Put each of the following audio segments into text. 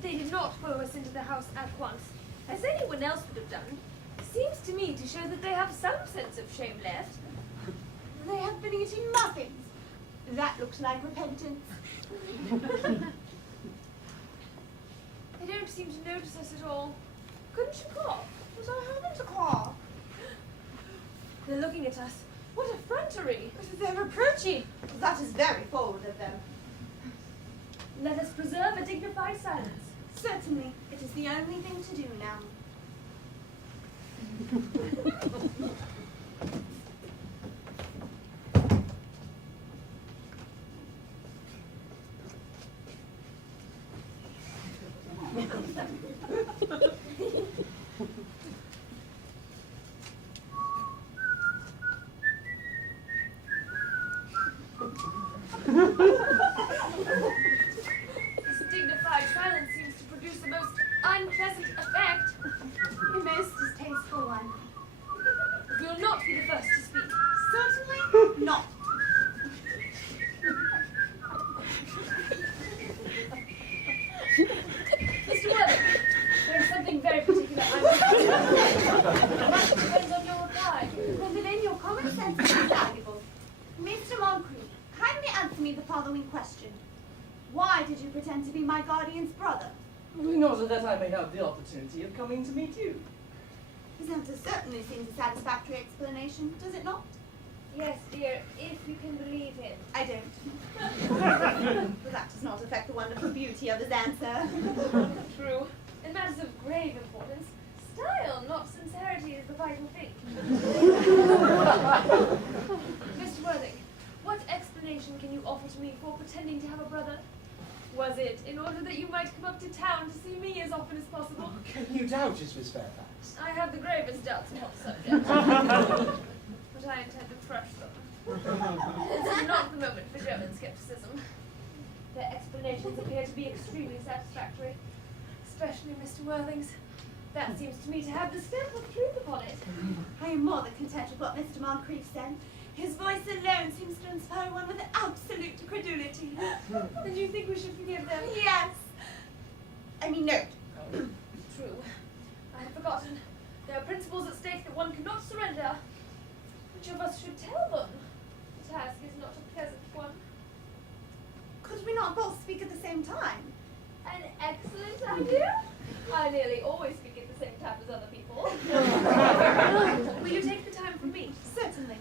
that they did not follow us into the house at once, as anyone else would have done, seems to me to show that they have some sense of shame left. They have been eating muffins. That looks like repentance. They don't seem to notice us at all. Couldn't you cough? But I haven't a cough. They're looking at us. What effrontery! But they're reproaching. That is very forward of them. Let us preserve a dignified silence. Certainly, it is the only thing to do now. This dignified silence seems to produce the most unpleasant effect. A most distasteful one. We will not be the first to speak. Certainly not. Mr. Worthing, there is something very particular I want to say. Much depends on your reply. Well, then your common sense is valuable. Mr. Moncrief, kindly answer me the following question. Why did you pretend to be my guardian's brother? In order that I may have the opportunity of coming to meet you. That certainly seems a satisfactory explanation, does it not? Yes, dear, if you can believe him. I don't. But that does not affect the wonderful beauty of his answer. True. In matters of grave importance, style, not sincerity, is the vital thing. Mr. Worthing, what explanation can you offer to me for pretending to have a brother? Was it in order that you might come up to town to see me as often as possible? Can you doubt it, Miss Fairfax? I have the gravest doubts upon the subject. But I intend to crush them. This is not the moment for German skepticism. Their explanations appear to be extremely satisfactory, especially Mr. Worthing's. That seems to me to have the stamp of truth upon it. I am more than content with what Mr. Moncrief said. His voice alone seems to inspire one with absolute credulity. Then do you think we should forgive them? Yes. I mean, no. True. I had forgotten. There are principles at stake that one cannot surrender. Which of us should tell them? The task is not a pleasant one. Could we not both speak at the same time? An excellent idea. I nearly always speak at the same time as other people. Will you take the time from me? Certainly.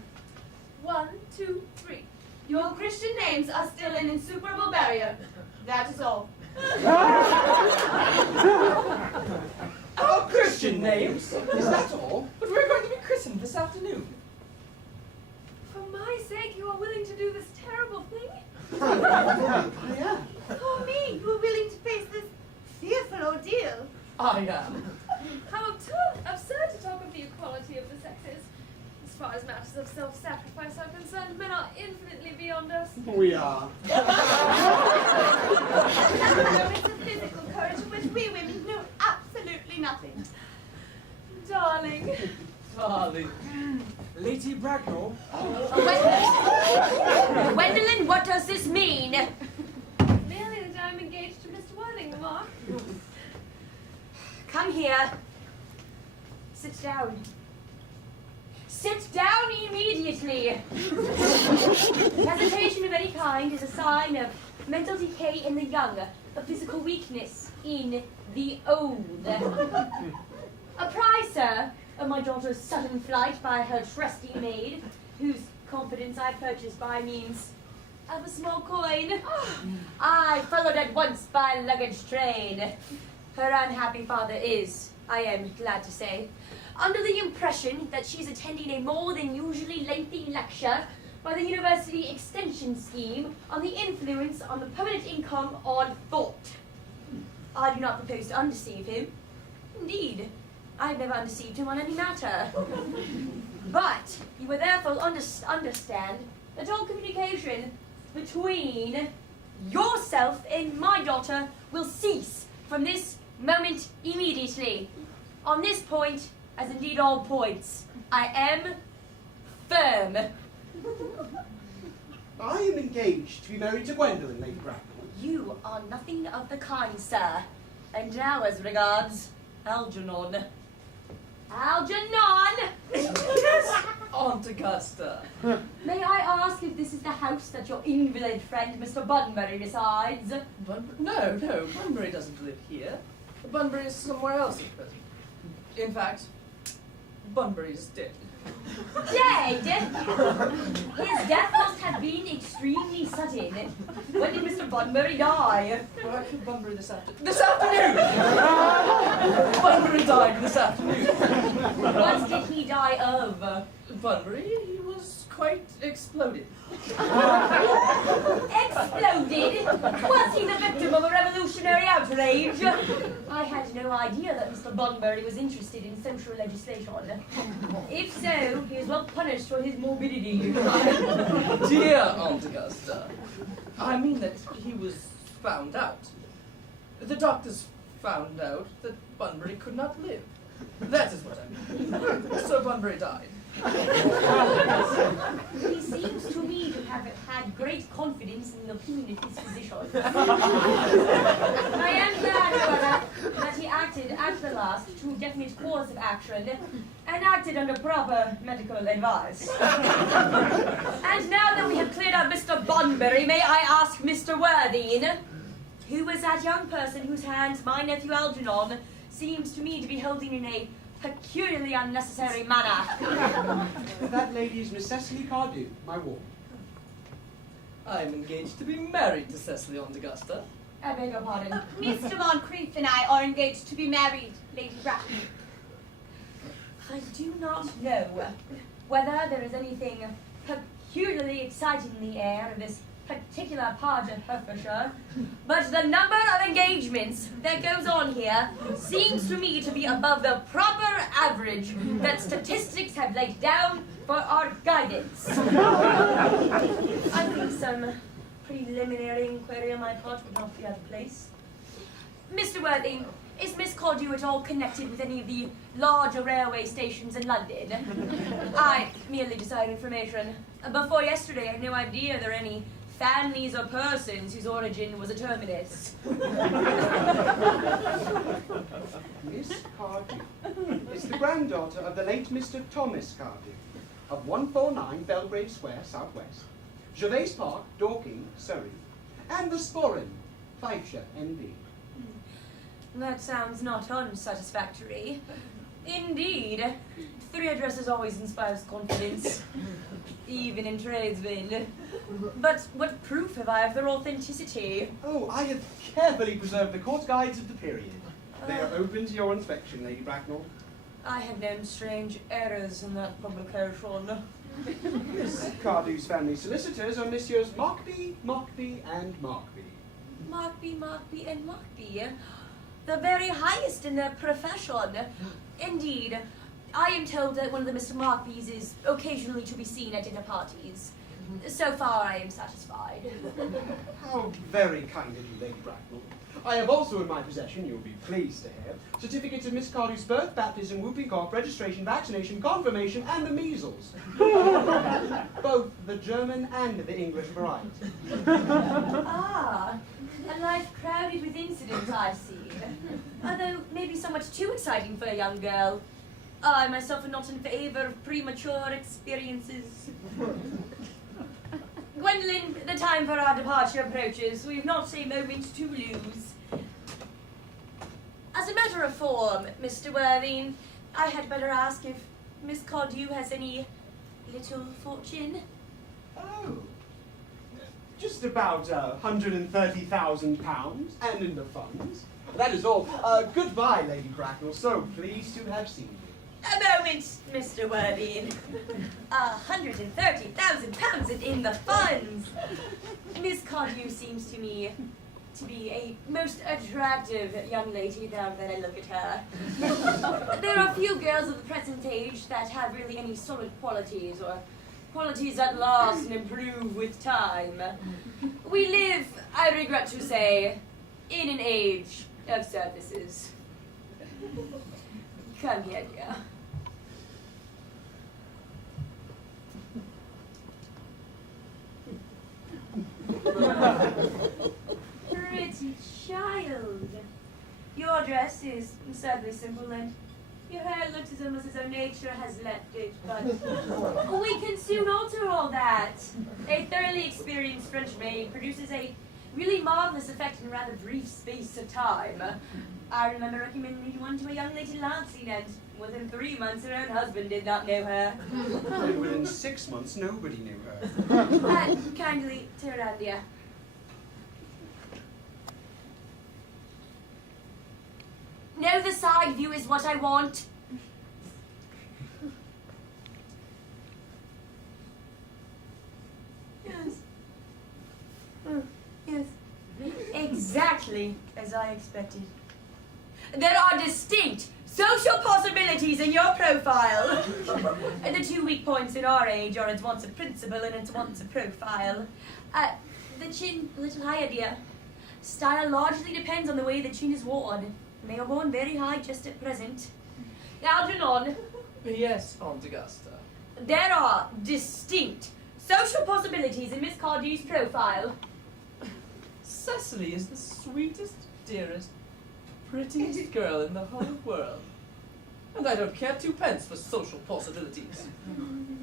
1, 2, 3. Your Christian names are still an insuperable barrier. That is all. Our Christian names? Is that all? But we're going to be christened this afternoon. For my sake, you are willing to do this terrible thing? I am. For me, you are willing to face this fearful ordeal. I am. How absurd to talk of the equality of the sexes. As far as matters of self-sacrifice are concerned, men are infinitely beyond us. We are. Moments of physical courage of which we women know absolutely nothing. Darling. Darling. Lady Bracknell. Gwendolyn, what does this mean? Merely that I am engaged to Mr. Worthing, Mamma. Come here. Sit down. Sit down immediately. Hesitation of any kind is a sign of mental decay in the young, of physical weakness in the old. Apprise, sir, of my daughter's sudden flight by her trusty maid, whose confidence I purchased by means of a small coin. I followed at once by luggage train. Her unhappy father is, I am glad to say, under the impression that she's attending a more than usually lengthy lecture by the University Extension Scheme on the influence on the permanent income on thought. I do not propose to undeceive him. Indeed, I've never undeceived him on any matter. But you will therefore understand that all communication between yourself and my daughter will cease from this moment immediately. On this point, as indeed all points, I am firm. I am engaged to be married to Gwendolyn, Lady Bracknell. You are nothing of the kind, sir. And now as regards Algernon. Algernon! Yes, Aunt Augusta. May I ask if this is the house that your invalid friend Mr. Bunbury resides? No, Bunbury doesn't live here. Bunbury is somewhere else at present. In fact, Bunbury is dead. Dead? His death must have been extremely sudden. When did Mr. Bunbury die? Well, actually, Bunbury this afternoon! Bunbury died this afternoon. What did he die of? Bunbury, he was quite exploded. Exploded? Was he the victim of a revolutionary outrage? I had no idea that Mr. Bunbury was interested in social legislation. If so, he is well punished for his morbidity. Dear Aunt Augusta, I mean that he was found out. The doctors found out that Bunbury could not live. That is what I mean. So Bunbury died. He seems to me to have had great confidence in the opinion of his physician. I am glad, however, that he acted at the last to a definite course of action and acted under proper medical advice. And now that we have cleared out Mr. Bunbury, may I ask Mr. Worthing, who was that young person whose hand my nephew Algernon seems to me to be holding in a peculiarly unnecessary manner? That lady is Miss Cecily Cardew, my ward. I am engaged to be married to Cecily, Aunt Augusta. I beg your pardon. Mr. Moncrief and I are engaged to be married, Lady Bracknell. I do not know whether there is anything peculiarly exciting in the air of this particular part of Hertfordshire, but the number of engagements that goes on here seems to me to be above the proper average that statistics have laid down for our guidance. I think some preliminary inquiry on my part would not be out of place. Mr. Worthing, is Miss Cardew at all connected with any of the larger railway stations in London? I merely desire information. Before yesterday, I had no idea there were any families or persons whose origin was a terminus. Miss Cardew is the granddaughter of the late Mr. Thomas Cardew of 149 Belgrave Square, Southwest, Gervais Park, Dorking, Surrey, and the Sporran, Fifeshire, NB. That sounds not unsatisfactory. Indeed, 3 addresses always inspires confidence, even in tradesmen. But what proof have I of their authenticity? Oh, I have carefully preserved the court guides of the period. They are open to your inspection, Lady Bracknell. I have known strange errors in that publication. Miss Cardew's family solicitors are Messieurs Markby, and Markby. Markby, and Markby. The very highest in their profession. Indeed, I am told that one of the Mr. Markbys is occasionally to be seen at dinner parties. So far, I am satisfied. How very kind of you, Lady Bracknell. I have also in my possession, you'll be pleased to hear, certificates of Miss Cardew's birth, baptism, whooping cough, registration, vaccination, confirmation, and the measles. Both the German and the English variety. Ah, a life crowded with incident, I see. Although maybe somewhat too exciting for a young girl. I myself am not in favour of premature experiences. Gwendolyn, the time for our departure approaches. We've not a moment to lose. As a matter of form, Mr. Worthing, I had better ask if Miss Cardew has any little fortune. Oh, just about £130,000, and in the funds. That is all. Goodbye, Lady Bracknell. So pleased to have seen you. A moment, Mr. Worthing. £130,000 in the funds. Miss Cardew seems to me to be a most attractive young lady now that I look at her. There are few girls of the present age that have really any solid qualities, or qualities that last and improve with time. We live, I regret to say, in an age of services. Come here, dear. Pretty child. Your dress is sadly simple, and your hair looks as almost as though nature has left it, but we can soon alter all that. A thoroughly experienced French maid produces a really marvelous effect in a rather brief space of time. I remember recommending one to a young lady Lancing, and within 3 months her own husband did not know her. And within 6 months, nobody knew her. Kindly turn around, dear. No, the side view is what I want. Yes. Yes. Exactly as I expected. There are distinct social possibilities in your profile. And the 2 weak points in our age are at once a principle and at once a profile. The chin, a little higher, dear. Style largely depends on the way the chin is worn. They are worn very high just at present. Algernon, Yes, Aunt Augusta. there are distinct social possibilities in Miss Cardew's profile. Cecily is the sweetest, dearest, prettiest girl in the whole world. And I don't care 2 pence for social possibilities.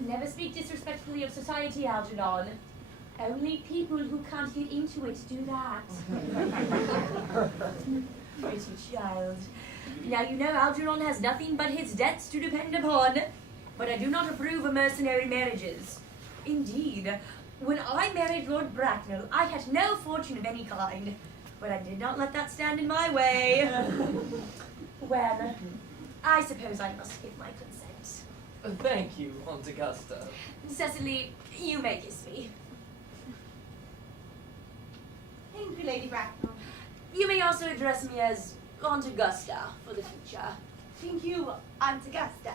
Never speak disrespectfully of society, Algernon. Only people who can't get into it do that. Pretty child. Now you know Algernon has nothing but his debts to depend upon, but I do not approve of mercenary marriages. Indeed, when I married Lord Bracknell, I had no fortune of any kind, but I did not let that stand in my way. Well, I suppose I must give my consent. Thank you, Aunt Augusta. Cecily, you may kiss me. Thank you, Lady Bracknell. You may also address me as Aunt Augusta for the future. Thank you, Aunt Augusta.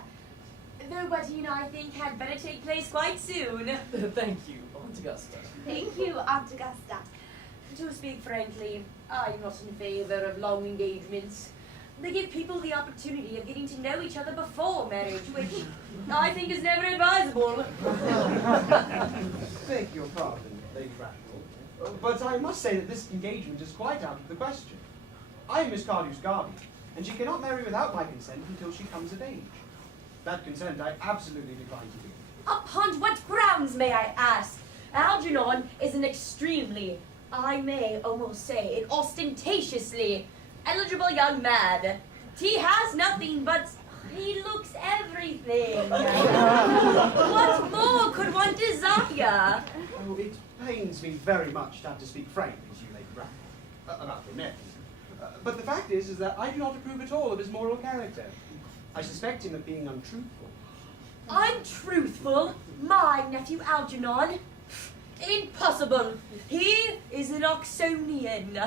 The wedding, I think, had better take place quite soon. Thank you, Aunt Augusta. Thank you, Aunt Augusta. To speak frankly, I'm not in favor of long engagements. They give people the opportunity of getting to know each other before marriage, which I think is never advisable. Beg your pardon, Lady Bracknell, but I must say that this engagement is quite out of the question. I am Miss Cardew's guardian, and she cannot marry without my consent until she comes of age. That consent I absolutely decline to give. Upon what grounds, may I ask? Algernon is an extremely, I may almost say, an ostentatiously eligible young man. He has nothing, but he looks everything. What more could one desire? Oh, it pains me very much to have to speak frankly to you, Lady Bracknell, about your nephew. But the fact is that I do not approve at all of his moral character. I suspect him of being untruthful. Untruthful? My nephew Algernon? Impossible. He is an Oxonian.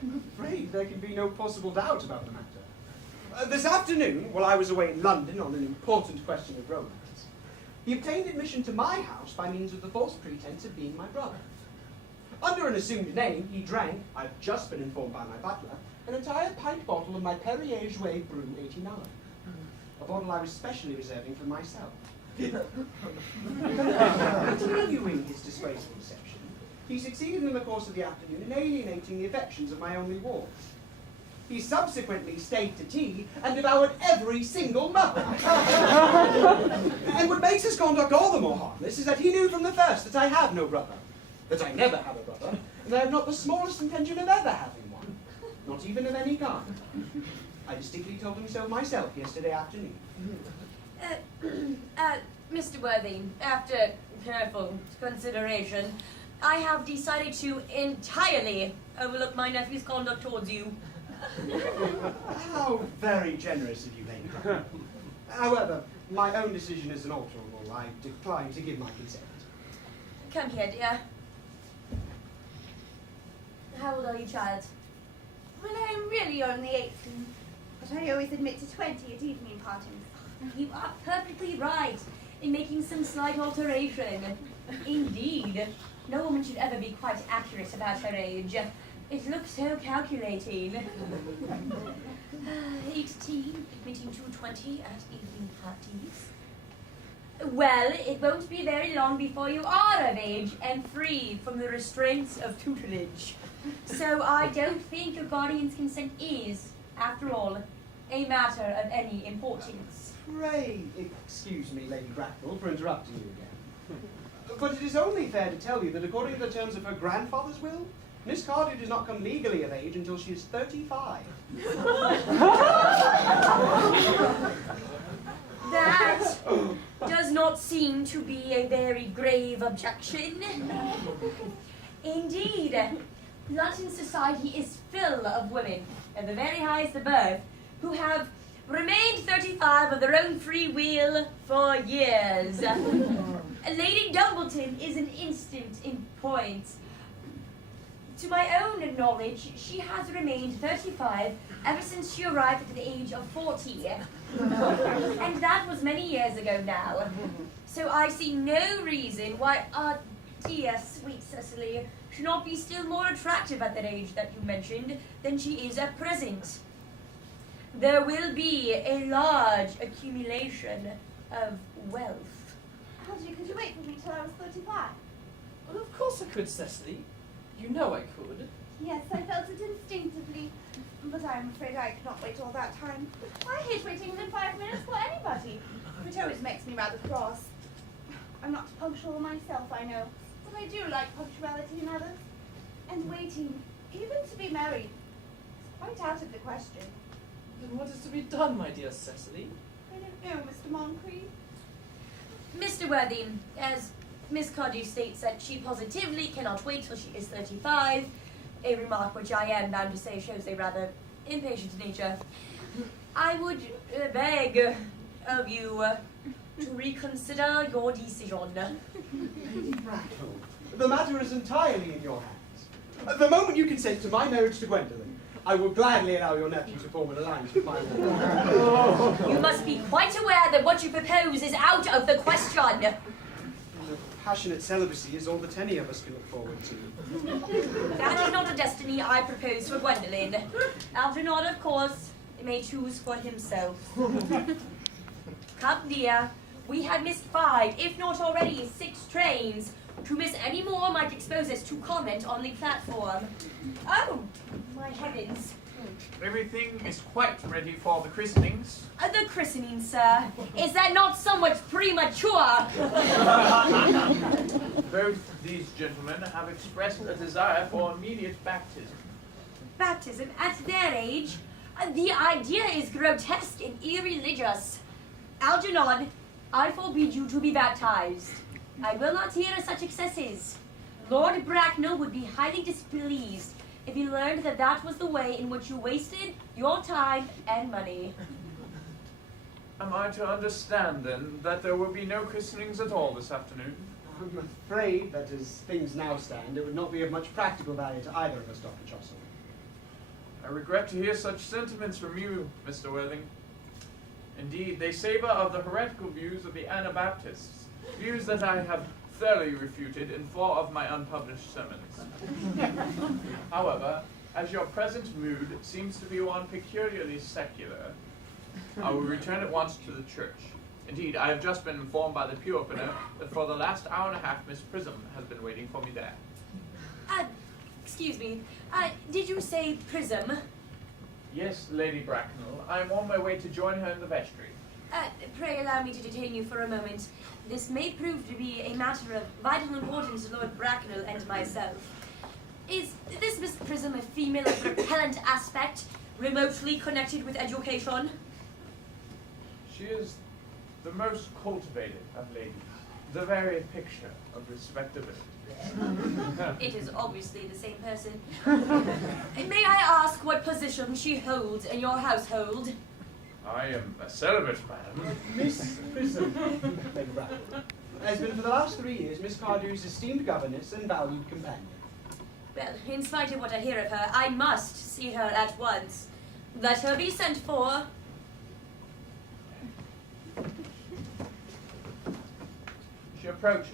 I'm afraid there can be no possible doubt about the matter. This afternoon, while I was away in London on an important question of romance, he obtained admission to my house by means of the false pretense of being my brother. Under an assumed name, he drank, I've just been informed by my butler, an entire pint bottle of my Perrier Jouet Brew 89. A bottle I was specially reserving for myself. Continuing his disgraceful deception, he succeeded in the course of the afternoon in alienating the affections of my only ward. He subsequently stayed to tea and devoured every single mug. And what makes his conduct all the more harmless is that he knew from the first that I have no brother, that I never have a brother, and that I have not the smallest intention of ever having one, not even of any kind. I distinctly told him so myself yesterday afternoon. Mr. Worthing, after careful consideration, I have decided to entirely overlook my nephew's conduct towards you. How very generous of you, Lady Bracknell. However, my own decision is unalterable. I decline to give my consent. Come here, dear. How old are you, child? Well, I am really only 18, but I always admit to 20 at evening parties. You are perfectly right in making some slight alteration. Indeed, no woman should ever be quite accurate about her age. It looks so calculating. 18, admitting to 20 at evening parties. Well, it won't be very long before you are of age and free from the restraints of tutelage. So I don't think your guardian's consent is After all, a matter of any importance. Pray excuse me, Lady Bracknell, for interrupting you again. But it is only fair to tell you that according to the terms of her grandfather's will, Miss Cardew does not come legally of age until she is 35. That does not seem to be a very grave objection. Indeed, London society is full of women of the very highest of birth who have remained 35 of their own free will for years. Lady Dumbleton is an instant in point. To my own knowledge, she has remained 35 ever since she arrived at the age of 40. And that was many years ago now. So I see no reason why our dear sweet Cecily should not be still more attractive at that age that you mentioned than she is at present. There will be a large accumulation of wealth. Algy, could you wait for me till I was 35? Well, of course I could, Cecily. You know I could. Yes, I felt it instinctively, but I'm afraid I cannot wait all that time. I hate waiting within 5 minutes for anybody, which always makes me rather cross. I'm not punctual myself, I know, but I do like punctuality in others. And waiting, even to be married, is quite out of the question. Then what is to be done, my dear Cecily? I don't know, Mr. Moncrief. Mr. Worthy, as Miss Cardew states that she positively cannot wait till she is 35, a remark which I am bound to say shows a rather impatient nature, I would beg of you to reconsider your decision. Lady Bracknell, the matter is entirely in your hands. The moment you consent to my marriage to Gwendolen, I will gladly allow your nephew to form an alliance with my wife. You must be quite aware that what you propose is out of the question. Passionate celibacy is all that any of us can look forward to. That is not a destiny I propose for Gwendolen. Algernon, of course, may choose for himself. Come, dear, we have missed 5, if not already 6 trains. To miss any more might expose us to comment on the platform. Oh, my heavens. Everything is quite ready for the christenings. The christening, sir. Is that not somewhat premature? Both these gentlemen have expressed a desire for immediate baptism. Baptism at their age? The idea is grotesque and irreligious. Algernon, I forbid you to be baptized. I will not hear of such excesses. Lord Bracknell would be highly displeased if he learned that that was the way in which you wasted your time and money. Am I to understand, then, that there will be no christenings at all this afternoon? I'm afraid that as things now stand, it would not be of much practical value to either of us, Dr. Chaucer. I regret to hear such sentiments from you, Mr. Worthing. Indeed, they savor of the heretical views of the Anabaptists, views that I have thoroughly refuted in 4 of my unpublished sermons. However, as your present mood seems to be one peculiarly secular, I will return at once to the church. Indeed, I have just been informed by the pew opener that for the last hour and a half Miss Prism has been waiting for me there. Excuse me, did you say Prism? Yes, Lady Bracknell, I am on my way to join her in the vestry. Pray allow me to detain you for a moment. This may prove to be a matter of vital importance to Lord Bracknell and myself. Is this Miss Prism a female of repellent aspect, remotely connected with education? She is the most cultivated of ladies, the very picture of respectability. It is obviously the same person. May I ask what position she holds in your household? I am a celibate, madam. Miss Prism, Lady Bracknell, has been for the last 3 years Miss Cardew's esteemed governess and valued companion. Well, in spite of what I hear of her, I must see her at once. Let her be sent for. She approaches.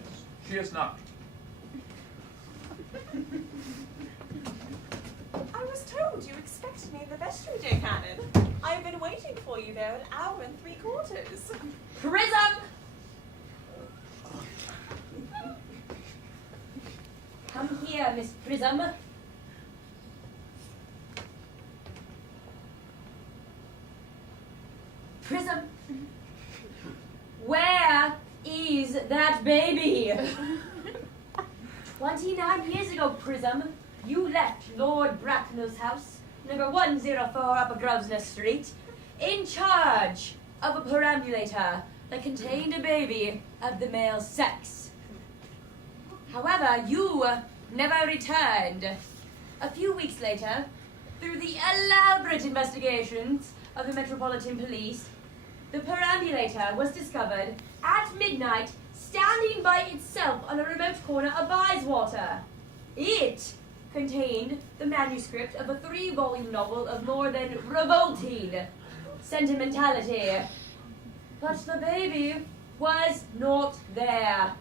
She is not. I was told you expected me in the vestry, dear Canon. I've been waiting for you there an hour and 3/4. Prism! Come here, Miss Prism. that baby? 29 years ago, Prism, you left Lord Bracknell's house, number 104 Upper Grosvenor Street, in charge of a perambulator that contained a baby of the male sex. However, you never returned. A few weeks later, through the elaborate investigations of the Metropolitan Police, the perambulator was discovered at midnight standing by itself on a remote corner of Bayswater. It contained the manuscript of a 3-volume novel of more than revolting sentimentality. But the baby was not there.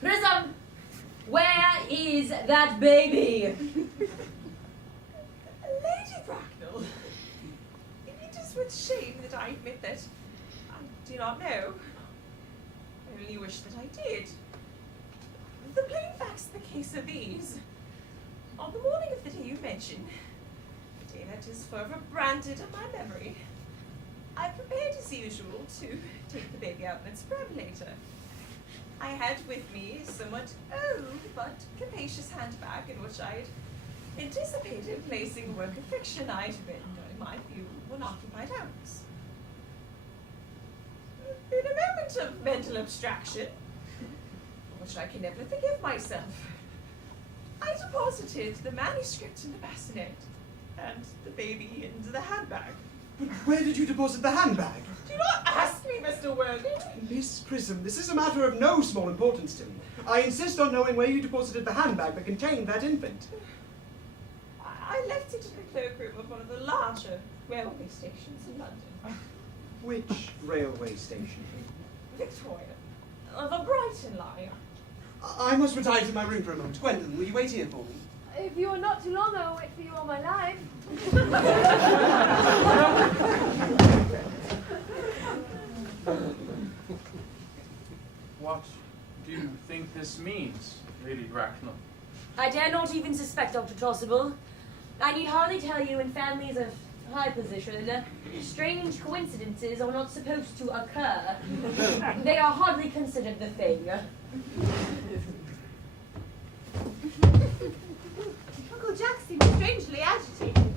Prism, where is that baby? Lady Bracknell, it is with shame that I admit that I do not know. I only wish that I did. The plain facts of the case are these. On the morning of the day you mention, the day that is forever branded in my memory, I prepared as usual to take the baby out in its perambulator. I had with me a somewhat old but capacious handbag in which I had anticipated placing a work of fiction I had written during my few unoccupied hours. In a moment of mental abstraction, for which I can never forgive myself, I deposited the manuscript in the bassinet and the baby into the handbag. But where did you deposit the handbag? Do not ask me, Mr. Worthing. Miss Prism, this is a matter of no small importance to me. I insist on knowing where you deposited the handbag that contained that infant. I left it in the cloakroom of one of the larger railway stations in London. Which railway station? Victoria. The Brighton line. I must retire to my room for a moment. Gwendolyn, will you wait here for me? If you are not too long, I will wait for you all my life. What do you think this means, Lady Bracknell? I dare not even suspect, Dr. Tossable. I need hardly tell you, in families of high position, strange coincidences are not supposed to occur. They are hardly considered the thing. Uncle Jack seems strangely agitated.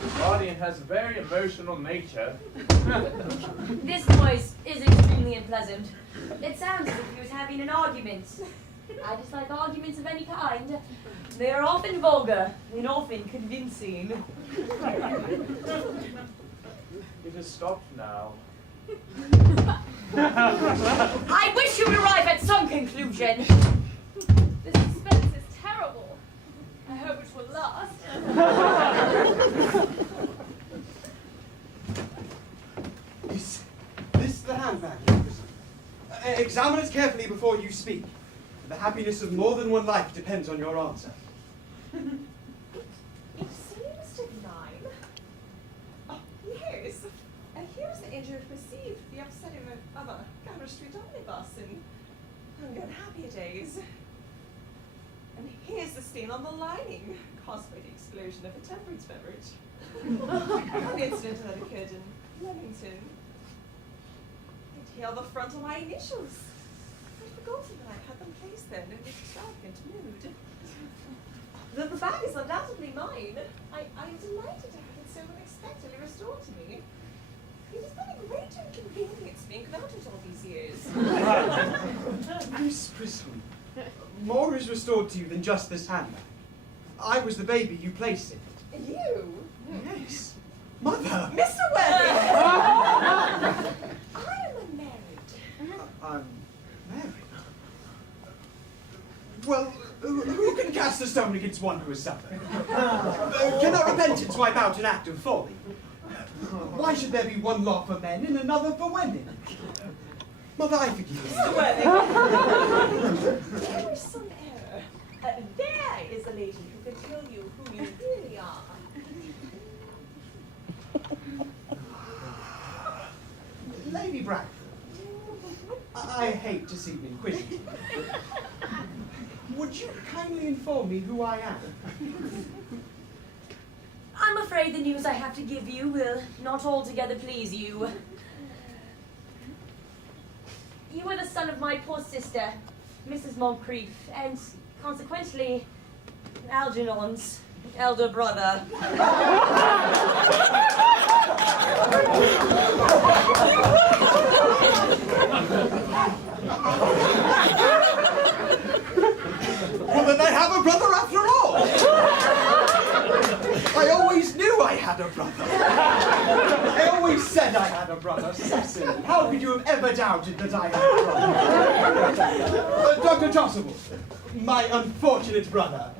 The guardian has a very emotional nature. This voice is extremely unpleasant. It sounds as if he was having an argument. I dislike arguments of any kind. They are often vulgar and often convincing. It has stopped now. I wish you would arrive at some conclusion. The suspense is terrible. I hope it will last. Is this the handbag, Miss Prism? Examine it carefully before you speak. The happiness of more than one life depends on your answer. It seems to be mine. Oh, yes. And here's the injury received the upsetting of a Gower Street omnibus in Hunger and Happier Days. And here's the stain on the lining caused by the explosion of a temperance beverage. An incident that occurred in Leamington. And here are the front of my initials. I'd forgotten that I had them placed there in an extravagant mood. The bag is undoubtedly mine. I am delighted to have it so unexpectedly restored to me. It has been a great inconvenience being without it all these years. Miss Prism, more is restored to you than just this handbag. I was the baby you placed in it. You? Yes. Mother! Mr. Worthing! I am unmarried. I'm married. Well, who can cast a stone against one who has suffered? Cannot repentance wipe out an act of folly? Why should there be one law for men and another for women? Mother, I forgive you. Mr. Worthing! There is some error. There is a lady who can tell you who you really are. Lady Bracknell, I hate to seem inquisitive. Would you kindly inform me who I am? I'm afraid the news I have to give you will not altogether please you. You were the son of my poor sister, Mrs. Moncrief, and consequently, Algernon's elder brother. Well, then I have a brother after all. I always knew I had a brother. I always said I had a brother, Cecily. How could you have ever doubted that I had a brother? Dr. Tossable, my unfortunate brother.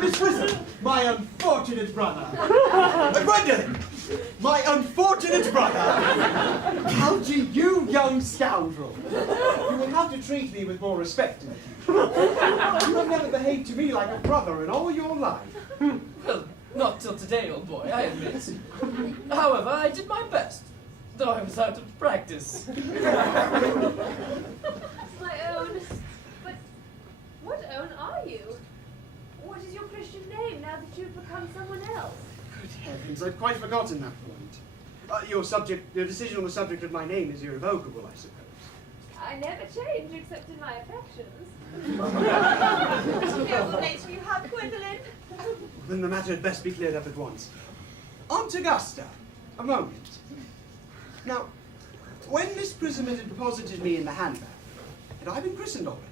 Miss Prison, my unfortunate brother. Gwendolyn, my unfortunate brother. Algy, you young scoundrel. You will have to treat me with more respect in the future. You have never behaved to me like a brother in all your life. Well, not till today, old boy, I admit. However, I did my best, though I was out of practice. My own. But what own are you? What is your Christian name now that you've become someone else? Good heavens, I'd quite forgotten that point. Your decision on the subject of my name is irrevocable, I suppose. I never change except in my affections. Beautiful nature you have, Gwendolyn. Then the matter had best be cleared up at once. Aunt Augusta, a moment. Now, when Miss Prism had deposited me in the handbag, had I been christened already?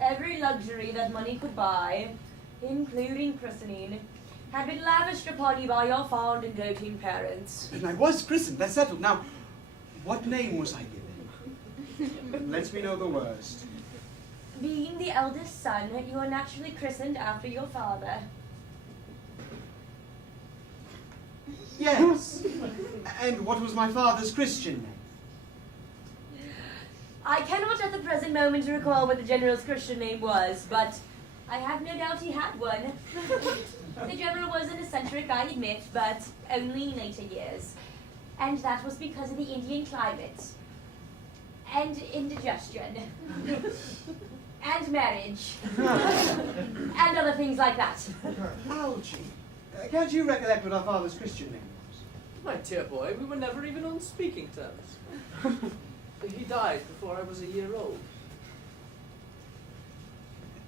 Every luxury that money could buy, including christening, had been lavished upon you by your fond and doting parents. Then I was christened, that's settled. Now, what name was I given? Let me know the worst. Being the eldest son, you are naturally christened after your father. Yes. And what was my father's Christian name? I cannot at the present moment recall what the general's Christian name was, but I have no doubt he had one. The general was an eccentric, I admit, but only in later years. And that was because of the Indian climate. And indigestion. And marriage. And other things like that. Algy, can't you recollect what our father's Christian name was? My dear boy, we were never even on speaking terms. He died before I was a year old.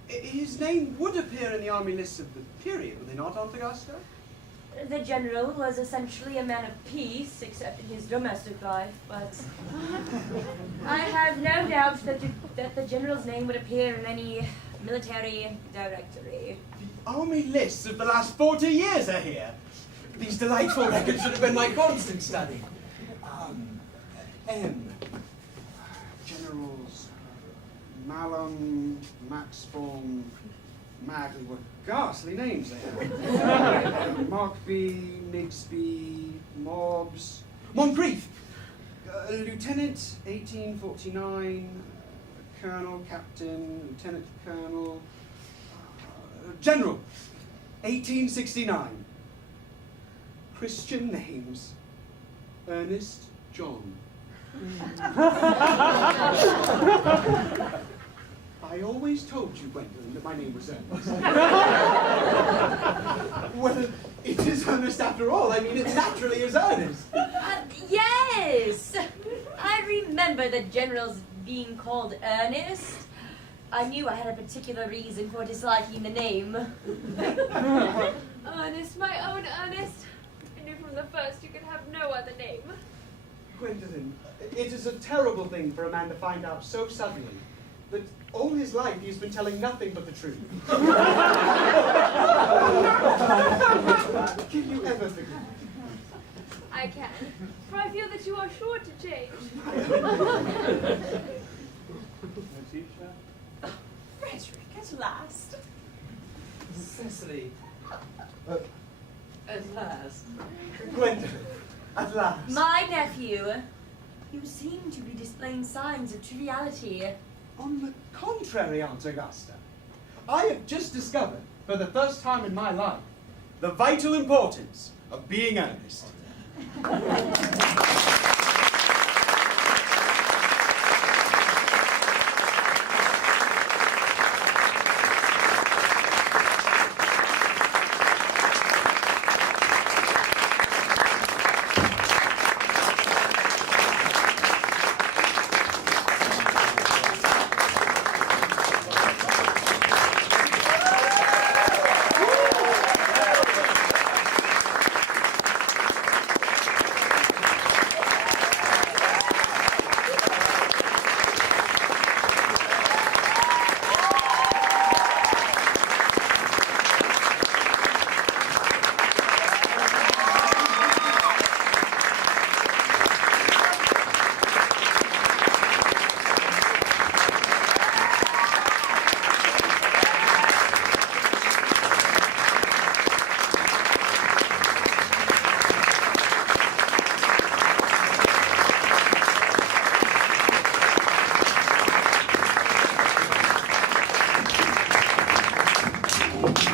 His name would appear in the army lists of the period, would they not, Aunt Augusta? The general was essentially a man of peace, except in his domestic life, but I have no doubt that the general's name would appear in any military directory. The army lists of the last 40 years are here. These delightful records should have been my constant study. Generals, Malum, Maxform, Magley, what ghastly names they have. Markby, Migsby, Mobbs, Moncrief, Lieutenant, 1849, Colonel, Captain, Lieutenant Colonel, General, 1869. Christian names, Earnest, John. I always told you, Gwendolyn, that my name was Earnest. Well, it is Earnest after all. I mean, it naturally is Earnest. Yes! I remember the general's being called Earnest. I knew I had a particular reason for disliking the name. Ernest, my own Ernest. I knew from the first you could have no other name. Gwendolyn, it is a terrible thing for a man to find out so suddenly that all his life he's been telling nothing but the truth. Can you ever forgive me? I can, for I feel that you are sure to change. Frederick, at last. Cecily. At last. Gwendolyn, at last. My nephew, you seem to be displaying signs of triviality. On the contrary, Aunt Augusta, I have just discovered, for the first time in my life, the vital importance of being earnest. Yay!